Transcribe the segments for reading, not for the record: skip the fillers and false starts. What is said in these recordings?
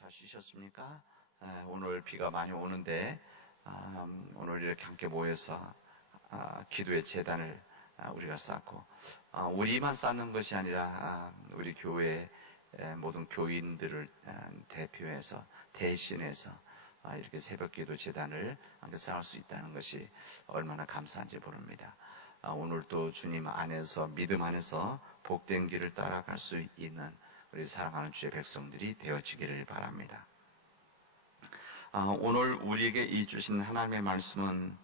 잘 쉬셨습니까? 오늘 비가 많이 오는데 오늘 이렇게 함께 모여서 기도의 제단을 우리가 쌓고 우리만 쌓는 것이 아니라 우리 교회 모든 교인들을 대표해서 대신해서 이렇게 새벽기도 제단을 함께 쌓을 수 있다는 것이 얼마나 감사한지 모릅니다. 오늘 또 주님 안에서 믿음 안에서 복된 길을 따라갈 수 있는 우리 사랑하는 주의 백성들이 되어지기를 바랍니다. 오늘 우리에게 이 주신 하나님의 말씀은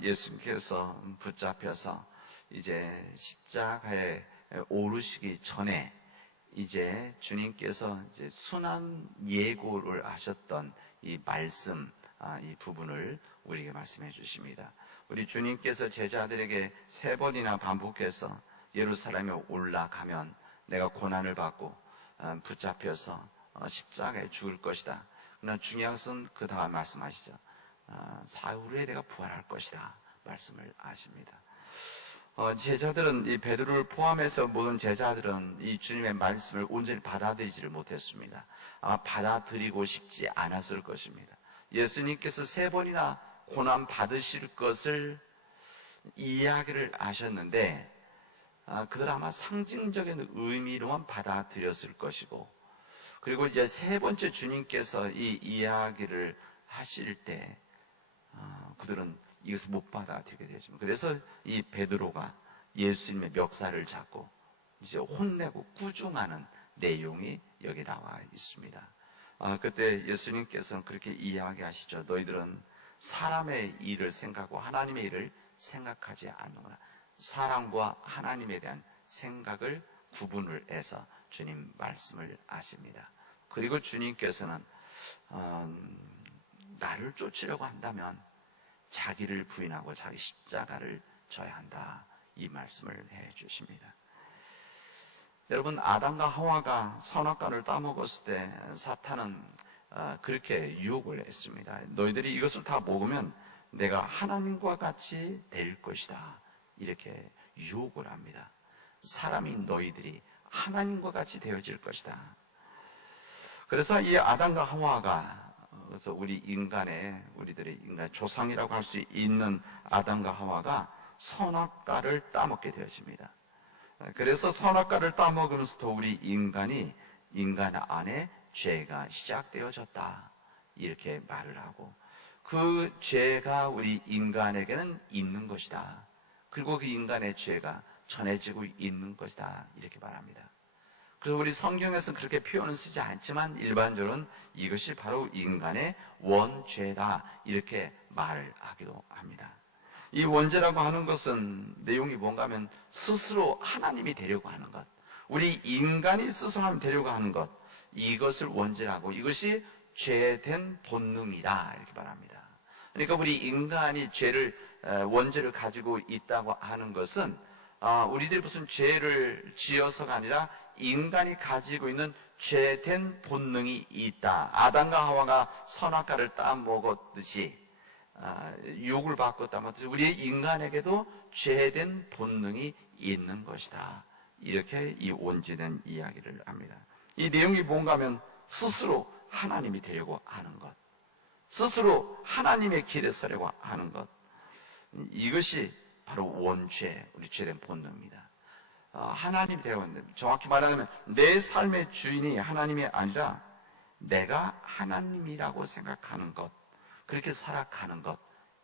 예수님께서 붙잡혀서 이제 십자가에 오르시기 전에 이제 주님께서 이제 순환 예고를 하셨던 이 말씀, 이 부분을 우리에게 말씀해 주십니다. 우리 주님께서 제자들에게 3번이나 반복해서 예루살렘에 올라가면 내가 고난을 받고 붙잡혀서 십자가에 죽을 것이다. 그러나 중요한 것은 그 다음 말씀하시죠. 사흘 후에 내가 부활할 것이다. 말씀을 하십니다. 제자들은 이 베드로를 포함해서 모든 제자들은 이 주님의 말씀을 온전히 받아들이지를 못했습니다. 아마 받아들이고 싶지 않았을 것입니다. 예수님께서 3번이나 고난 받으실 것을 이야기를 하셨는데 그들 아마 상징적인 의미로만 받아들였을 것이고, 그리고 이제 3번째 주님께서 이 이야기를 하실 때 그들은 이것을 못 받아들이게 되죠. 그래서 이 베드로가 예수님의 멱살을 잡고 이제 혼내고 꾸중하는 내용이 여기 나와 있습니다. 그때 예수님께서는 그렇게 이야기하시죠. 너희들은 사람의 일을 생각하고 하나님의 일을 생각하지 않는구나. 사람과 하나님에 대한 생각을 구분을 해서 주님 말씀을 하십니다. 그리고 주님께서는 나를 쫓으려고 한다면 자기를 부인하고 자기 십자가를 져야 한다. 이 말씀을 해 주십니다. 여러분, 아담과 하와가 선악과를 따먹었을 때 사탄은 그렇게 유혹을 했습니다. 너희들이 이것을 다 먹으면 내가 하나님과 같이 될 것이다. 이렇게 유혹을 합니다. 사람이 너희들이 하나님과 같이 되어질 것이다. 그래서 이 아담과 하와가, 그래서 우리들의 인간 조상이라고 할 수 있는 아담과 하와가 선악과를 따먹게 되었습니다. 그래서 선악과를 따먹으면서도 우리 인간 안에 죄가 시작되어졌다. 이렇게 말을 하고, 그 죄가 우리 인간에게는 있는 것이다. 그리고 그 인간의 죄가 전해지고 있는 것이다. 이렇게 말합니다. 그래서 우리 성경에서는 그렇게 표현은 쓰지 않지만 일반적으로는 이것이 바로 인간의 원죄다. 이렇게 말을 하기도 합니다. 이 원죄라고 하는 것은 내용이 뭔가 하면 스스로 하나님이 되려고 하는 것, 우리 인간이 스스로 하나님 되려고 하는 것, 이것을 원죄라고, 이것이 죄된 본능이다. 이렇게 말합니다. 그러니까 우리 인간이 원죄를 가지고 있다고 하는 것은 우리들이 무슨 죄를 지어서가 아니라 인간이 가지고 있는 죄된 본능이 있다. 아담과 하와가 선악과를 따먹었듯이 유혹을 받고 따먹듯이 우리 인간에게도 죄된 본능이 있는 것이다. 이렇게 이 원죄된 이야기를 합니다. 이 내용이 뭔가 하면 스스로 하나님이 되려고 하는 것, 스스로 하나님의 길에 서려고 하는 것, 이것이 바로 원죄, 우리 죄된 본능입니다. 하나님이 되려고 하는데, 정확히 말하자면 내 삶의 주인이 하나님이 아니라 내가 하나님이라고 생각하는 것, 그렇게 살아가는 것,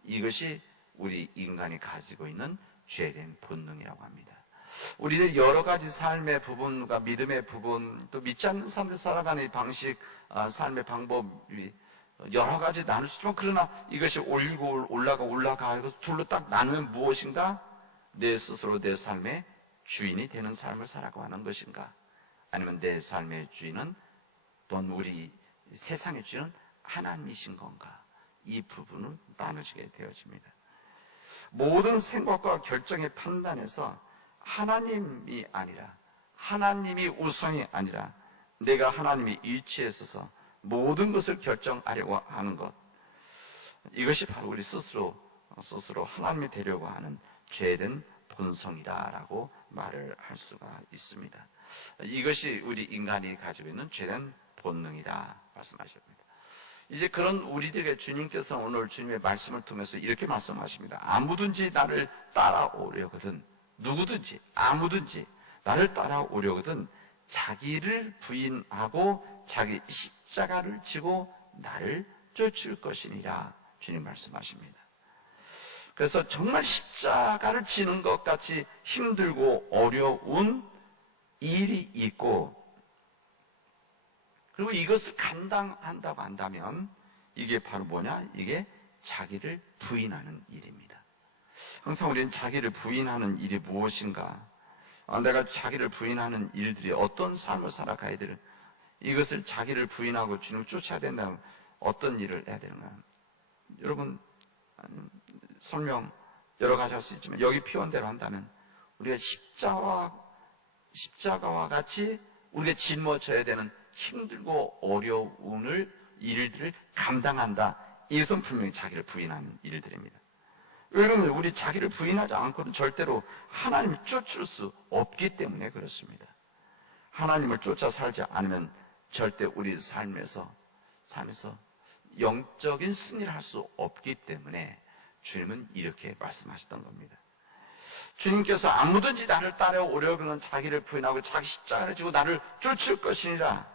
이것이 우리 인간이 가지고 있는 죄된 본능이라고 합니다. 우리들 여러 가지 삶의 부분과 믿음의 부분, 또 믿지 않는 사람들 살아가는 방식, 삶의 방법이 여러 가지 나눌 수 있지만, 그러나 이것이 올라가 이것을 둘로 딱 나누면 무엇인가? 내 스스로 내 삶의 주인이 되는 삶을 살아가는 것인가? 아니면 내 삶의 주인은, 또는 우리 세상의 주인은 하나님이신 건가? 이 부분은 나눠지게 되어집니다. 모든 생각과 결정의 판단에서 하나님이 아니라, 하나님이 우선이 아니라 내가 하나님의 위치에 있어서 모든 것을 결정하려고 하는 것, 이것이 바로 우리 스스로 하나님이 되려고 하는 죄된 본성이다라고 말을 할 수가 있습니다. 이것이 우리 인간이 가지고 있는 죄된 본능이다 말씀하십니다. 이제 그런 우리들에게 주님께서 오늘 주님의 말씀을 통해서 이렇게 말씀하십니다. 아무든지 나를 따라오려거든, 누구든지 아무든지 나를 따라오려거든 자기를 부인하고 자기 십자가를 지고 나를 쫓을 것이니라 주님 말씀하십니다. 그래서 정말 십자가를 지는 것 같이 힘들고 어려운 일이 있고, 그리고 이것을 감당한다고 한다면 이게 바로 뭐냐? 이게 자기를 부인하는 일입니다. 항상 우리는 자기를 부인하는 일이 무엇인가? 내가 자기를 부인하는 일들이 어떤 삶을 살아가야 되는, 이것을 자기를 부인하고 주님을 쫓아야 된다면 어떤 일을 해야 되는가? 여러분, 설명 여러 가지 할 수 있지만 여기 표현대로 한다면 우리가 십자가와 같이 우리가 짊어져야 되는 힘들고 어려운 일들을 감당한다. 이것은 분명히 자기를 부인하는 일들입니다. 왜냐하면 우리 자기를 부인하지 않고는 절대로 하나님을 쫓을 수 없기 때문에 그렇습니다. 하나님을 쫓아 살지 않으면 절대 우리 삶에서 영적인 승리를 할 수 없기 때문에 주님은 이렇게 말씀하셨던 겁니다. 주님께서 아무든지 나를 따라오려거든 자기를 부인하고 자기 십자가를 지고 나를 쫓을 것이니라.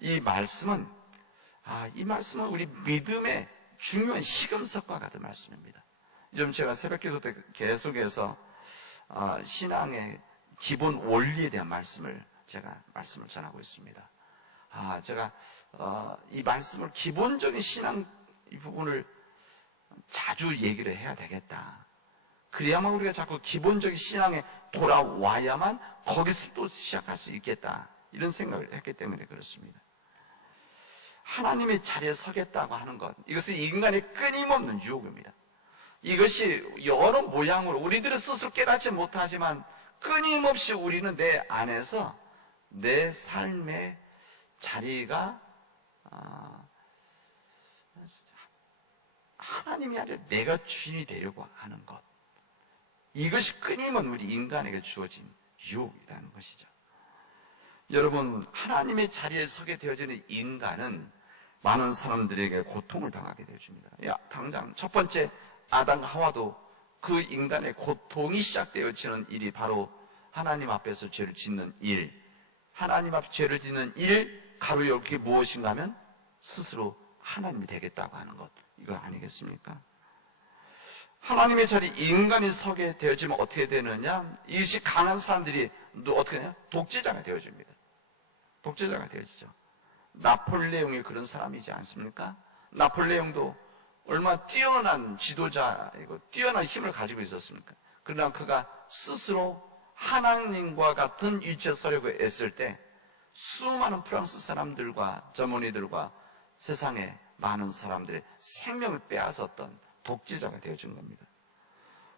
이 말씀은 우리 믿음의 중요한 시금석과 같은 말씀입니다. 요즘 제가 새벽기도 때 계속해서 신앙의 기본 원리에 대한 말씀을 전하고 있습니다. 제가 이 말씀을 기본적인 신앙 이 부분을 자주 얘기를 해야 되겠다. 그래야만 우리가 자꾸 기본적인 신앙에 돌아와야만 거기서 또 시작할 수 있겠다. 이런 생각을 했기 때문에 그렇습니다. 하나님의 자리에 서겠다고 하는 것, 이것은 인간의 끊임없는 유혹입니다. 이것이 여러 모양으로 우리들은 스스로 깨닫지 못하지만 끊임없이 우리는 내 안에서 내 삶의 자리가 하나님이 아니라 내가 주인이 되려고 하는 것, 이것이 끊임은 우리 인간에게 주어진 유혹이라는 것이죠. 여러분, 하나님의 자리에 서게 되어지는 인간은 많은 사람들에게 고통을 당하게 되어집니다. 당장 첫 번째 아담과 하와도 그 인간의 고통이 시작되어지는 일이 바로 하나님 앞에서 죄를 짓는 일, 하나님 앞에 죄를 짓는 일, 가로 열고 그게 무엇인가 하면 스스로 하나님이 되겠다고 하는 것, 이거 아니겠습니까? 하나님의 자리에 인간이 서게 되어지면 어떻게 되느냐? 이것이 강한 사람들이 어떻게 되냐? 독재자가 되어집니다. 독재자가 되어지죠. 나폴레옹이 그런 사람이지 않습니까? 나폴레옹도 얼마나 뛰어난 지도자이고 뛰어난 힘을 가지고 있었습니까? 그러나 그가 스스로 하나님과 같은 위치에 서려고 애쓸 때 수많은 프랑스 사람들과 젊은이들과 세상의 많은 사람들의 생명을 빼앗았던 독재자가 되어진 겁니다.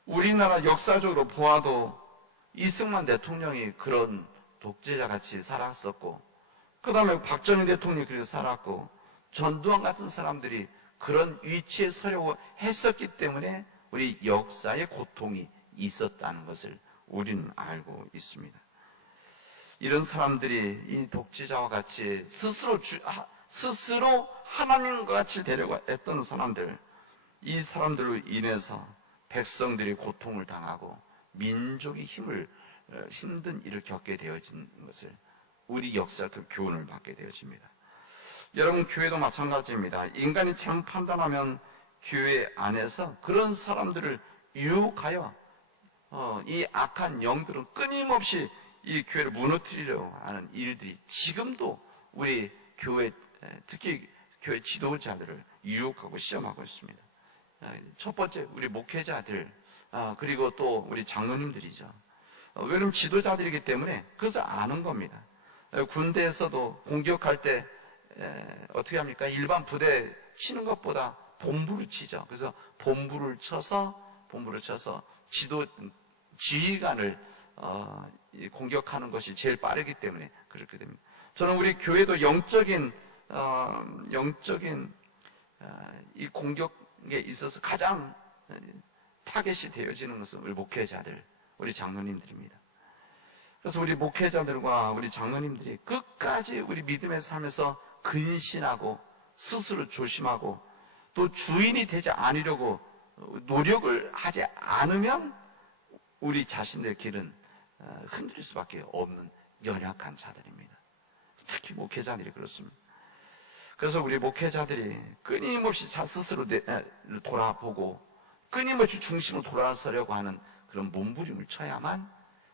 우리나라 역사적으로 보아도 이승만 대통령이 그런 독재자같이 살았었고, 그 다음에 박정희 대통령이 그렇게 살았고, 전두환 같은 사람들이 그런 위치에 서려고 했었기 때문에 우리 역사의 고통이 있었다는 것을 우리는 알고 있습니다. 이런 사람들이 이 독재자와 같이 스스로 하나님과 같이 되려고 했던 사람들, 이 사람들로 인해서 백성들이 고통을 당하고 민족이 힘든 일을 겪게 되어진 것을 우리 역사도 교훈을 받게 되어집니다. 여러분, 교회도 마찬가지입니다. 인간이 잘못 판단하면 교회 안에서 그런 사람들을 유혹하여 이 악한 영들은 끊임없이 이 교회를 무너뜨리려고 하는 일들이 지금도 우리 교회, 특히 교회 지도자들을 유혹하고 시험하고 있습니다. 첫 번째, 우리 목회자들, 그리고 또 우리 장로님들이죠. 왜냐하면 지도자들이기 때문에 그것을 아는 겁니다. 군대에서도 공격할 때 어떻게 합니까? 일반 부대 치는 것보다 본부를 치죠. 그래서 본부를 쳐서 지휘관을 공격하는 것이 제일 빠르기 때문에 그렇게 됩니다. 저는 우리 교회도 영적인 이 공격에 있어서 가장 타겟이 되어지는 것은 우리 목회자들, 우리 장로님들입니다. 그래서 우리 목회자들과 우리 장로님들이 끝까지 우리 믿음의 삶에서 근신하고 스스로 조심하고 또 주인이 되지 않으려고 노력을 하지 않으면 우리 자신의 길은 흔들릴 수밖에 없는 연약한 자들입니다. 특히 목회자들이 그렇습니다. 그래서 우리 목회자들이 끊임없이 스스로 돌아보고 끊임없이 중심을 돌아서려고 하는 그런 몸부림을 쳐야만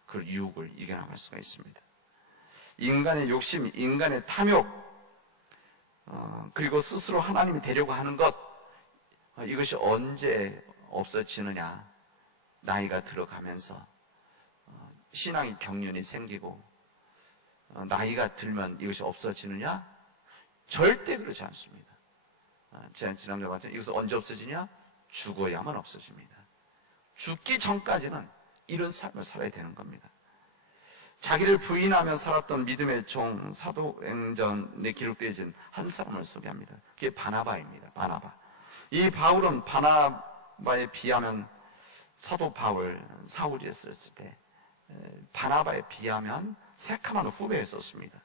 그 유혹을 이겨나갈 수가 있습니다. 인간의 욕심, 인간의 탐욕, 그리고 스스로 하나님이 되려고 하는 것, 이것이 언제 없어지느냐? 나이가 들어가면서 신앙의 경륜이 생기고 나이가 들면 이것이 없어지느냐? 절대 그렇지 않습니다. 제가 지난주에 봤죠. 이것은 언제 없어지냐? 죽어야만 없어집니다. 죽기 전까지는 이런 삶을 살아야 되는 겁니다. 자기를 부인하며 살았던 믿음의 종 사도행전에 기록되어진 한 사람을 소개합니다. 그게 바나바입니다. 바나바. 이 바울은 바나바에 비하면 사도 바울, 사울이 했을 때 바나바에 비하면 새카만 후배였었습니다.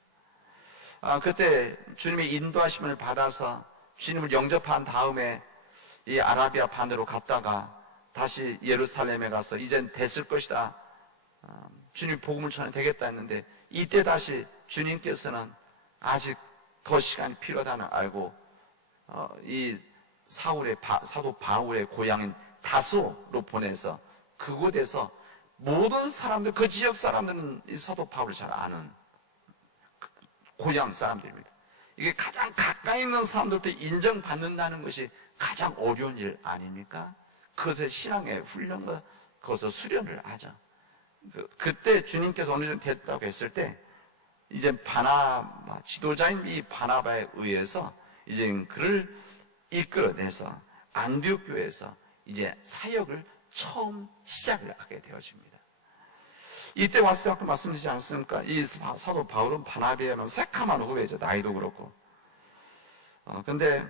그때 주님의 인도하심을 받아서 주님을 영접한 다음에 이 아라비아 반으로 갔다가 다시 예루살렘에 가서 이젠 됐을 것이다. 주님 복음을 전해 되겠다 했는데 이때 다시 주님께서는 아직 더 시간이 필요하다는 알고 이 사도 바울의 고향인 다소로 보내서 그곳에서 모든 사람들, 그 지역 사람들은 이 사도 바울을 잘 아는 고향 사람들입니다. 이게 가장 가까이 있는 사람들도 인정받는다는 것이 가장 어려운 일 아닙니까? 그것의 신앙의 훈련과 그것을 수련을 하죠. 그때 주님께서 어느 정도 됐다고 했을 때 이제 바나바, 지도자인 이 바나바에 의해서 이제 그를 이끌어내서 안디옥 교회에서 이제 사역을 처음 시작을 하게 되어집니다. 이때 왔을 때 아까 말씀드리지 않습니까? 이 사도 바울은 바나바에는 새카만 후배죠. 나이도 그렇고. 근데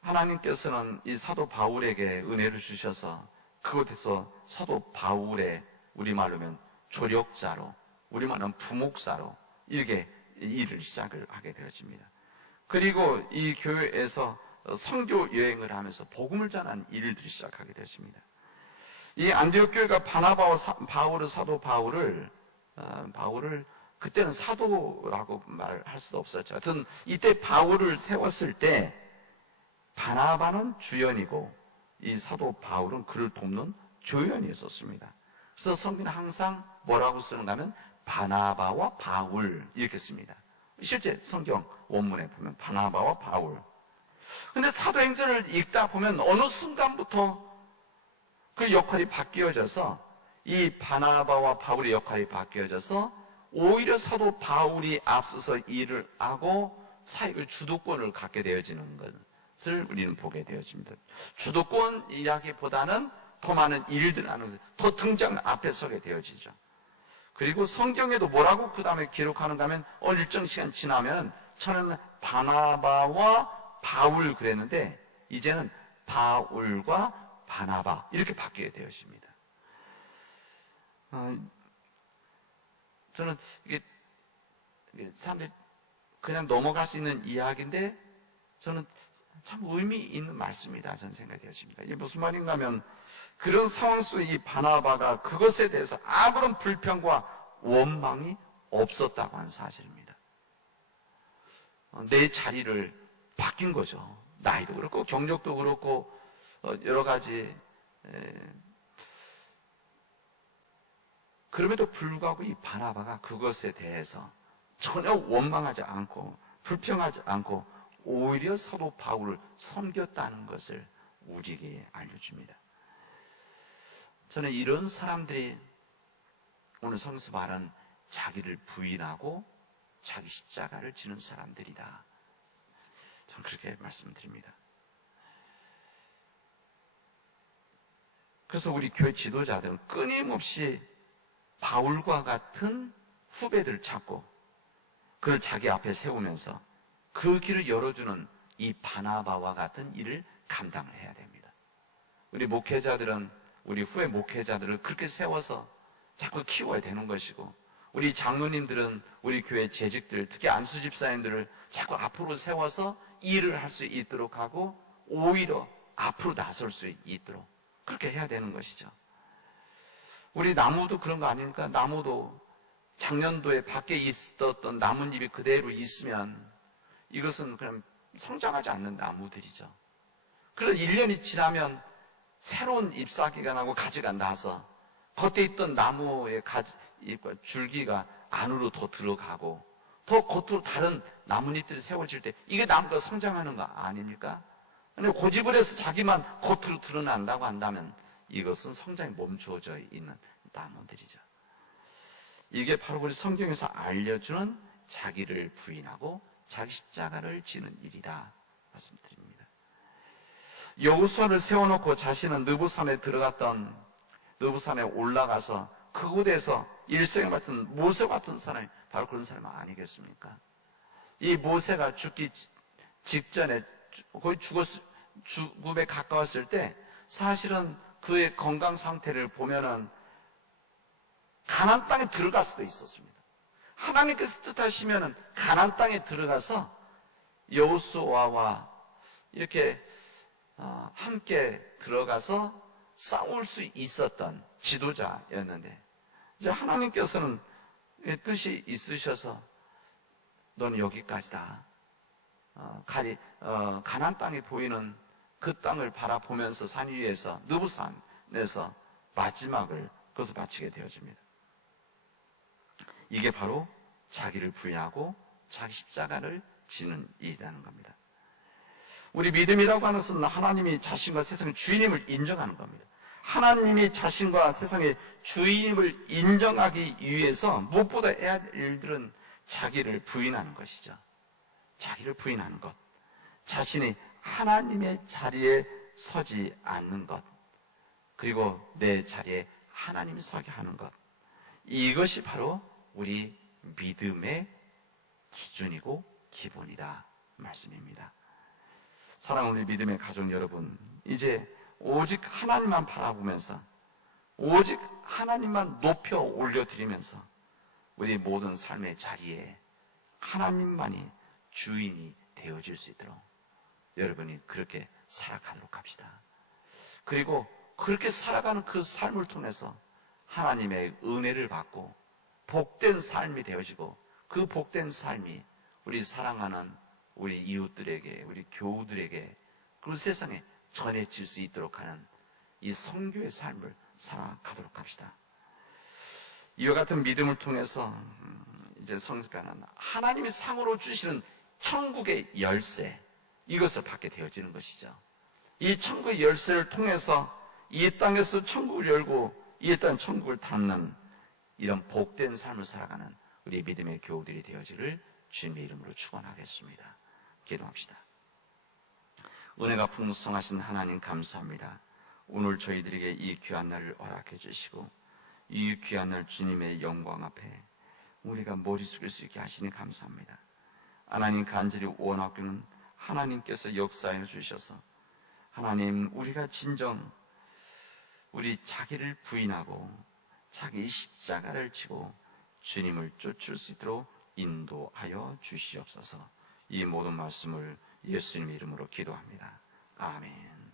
하나님께서는 이 사도 바울에게 은혜를 주셔서 그곳에서 사도 바울의 우리말로 하면 조력자로, 우리말로 부목사로 이렇게 일을 시작을 하게 되어집니다. 그리고 이 교회에서 선교 여행을 하면서 복음을 전하는 일들을 시작하게 되었습니다. 이 안디옥 교회가 바나바와 사도 바울을 그때는 사도라고 말할 수도 없었죠. 하여튼 이때 바울을 세웠을 때 바나바는 주연이고 이 사도 바울은 그를 돕는 조연이 있었습니다. 그래서 성경은 항상 뭐라고 쓰는가 하면 바나바와 바울 이렇게 씁니다. 실제 성경 원문에 보면 바나바와 바울. 근데 사도행전을 읽다 보면 어느 순간부터 그 역할이 바뀌어져서 이 바나바와 바울의 역할이 바뀌어져서 오히려 사도 바울이 앞서서 일을 하고 사역을 주도권을 갖게 되어지는 것을 우리는 보게 되어집니다. 주도권 이야기보다는 더 많은 일들 하는 더 등장 앞에 서게 되어지죠. 그리고 성경에도 뭐라고 그 다음에 기록하는가 하면 일정 시간 지나면 처음에는 바나바와 바울 그랬는데 이제는 바울과 바나바 이렇게 바뀌게 되어집니다. 저는 이게 사람들이 그냥 넘어갈 수 있는 이야기인데 저는 참 의미 있는 말씀이다 저는 생각이 되어집니다. 이게 무슨 말인가 하면 그런 상황 속에 이 바나바가 그것에 대해서 아무런 불평과 원망이 없었다고 하는 사실입니다. 내 자리를 바뀐 거죠. 나이도 그렇고 경력도 그렇고 여러 가지 그럼에도 불구하고 이 바나바가 그것에 대해서 전혀 원망하지 않고 불평하지 않고 오히려 사도 바울을 섬겼다는 것을 우리에게 알려줍니다. 저는 이런 사람들이 오늘 성서 말한 자기를 부인하고 자기 십자가를 지는 사람들이다. 저는 그렇게 말씀드립니다. 그래서 우리 교회 지도자들은 끊임없이 바울과 같은 후배들을 찾고 그를 자기 앞에 세우면서 그 길을 열어주는 이 바나바와 같은 일을 감당을 해야 됩니다. 우리 목회자들은 우리 후배 목회자들을 그렇게 세워서 자꾸 키워야 되는 것이고 우리 장로님들은 우리 교회 재직들, 특히 안수 집사님들을 자꾸 앞으로 세워서 일을 할 수 있도록 하고 오히려 앞으로 나설 수 있도록 그렇게 해야 되는 것이죠. 우리 나무도 그런 거 아닙니까? 나무도 작년도에 밖에 있었던 나뭇잎이 그대로 있으면 이것은 그냥 성장하지 않는 나무들이죠. 그런 1년이 지나면 새로운 잎사귀가 나고 가지가 나서 겉에 있던 나무의 줄기가 안으로 더 들어가고 더 겉으로 다른 나뭇잎들이 세워질 때 이게 나무가 성장하는 거 아닙니까? 근데 고집을 해서 자기만 겉으로 드러난다고 한다면 이것은 성장이 멈추어져 있는 나무들이죠. 이게 바로 우리 성경에서 알려주는 자기를 부인하고 자기 십자가를 지는 일이다 말씀드립니다. 여호수아를 세워놓고 자신은 느부산에 느부산에 올라가서 그곳에서 일생을 맡은 모세 같은 사람이 바로 그런 사람 아니겠습니까? 이 모세가 죽기 직전에 거의 죽음에 가까웠을 때 사실은 그의 건강 상태를 보면은 가나안 땅에 들어갈 수도 있었습니다. 하나님께서 뜻하시면은 가나안 땅에 들어가서 여호수아와 이렇게 함께 들어가서 싸울 수 있었던 지도자였는데 이제 하나님께서는 뜻이 있으셔서 너는 여기까지다. 가나안 땅에 보이는 그 땅을 바라보면서 산 위에서 느부산에서 마지막을 그것을 바치게 되어집니다. 이게 바로 자기를 부인하고 자기 십자가를 지는 일이라는 겁니다. 우리 믿음이라고 하는 것은 하나님이 자신과 세상의 주인임을 인정하는 겁니다. 하나님이 자신과 세상의 주인임을 인정하기 위해서 무엇보다 해야 할 일들은 자기를 부인하는 것이죠. 자기를 부인하는 것. 자신이 하나님의 자리에 서지 않는 것. 그리고 내 자리에 하나님이 서게 하는 것. 이것이 바로 우리 믿음의 기준이고 기본이다 말씀입니다. 사랑하는 우리 믿음의 가족 여러분, 이제 오직 하나님만 바라보면서 오직 하나님만 높여 올려드리면서 우리 모든 삶의 자리에 하나님만이 주인이 되어질 수 있도록 여러분이 그렇게 살아가도록 합시다. 그리고 그렇게 살아가는 그 삶을 통해서 하나님의 은혜를 받고 복된 삶이 되어지고 그 복된 삶이 우리 사랑하는 우리 이웃들에게, 우리 교우들에게, 그 세상에 전해질 수 있도록 하는 이 선교의 삶을 살아가도록 합시다. 이와 같은 믿음을 통해서 이제 성경은 하나님이 상으로 주시는 천국의 열쇠, 이것을 받게 되어지는 것이죠. 이 천국의 열쇠를 통해서 이 땅에서 천국을 열고 이 땅 천국을 닫는 이런 복된 삶을 살아가는 우리 믿음의 교우들이 되어지를 주님의 이름으로 축원하겠습니다. 기도합시다. 은혜가 풍성하신 하나님 감사합니다. 오늘 저희들에게 이 귀한 날을 허락해 주시고 이 귀한 날 주님의 영광 앞에 우리가 머리 숙일 수 있게 하시니 감사합니다. 하나님 간절히 원하기는 하나님께서 역사해 주셔서 하나님 우리가 진정 우리 자기를 부인하고 자기 십자가를 지고 주님을 쫓을 수 있도록 인도하여 주시옵소서. 이 모든 말씀을 예수님의 이름으로 기도합니다. 아멘.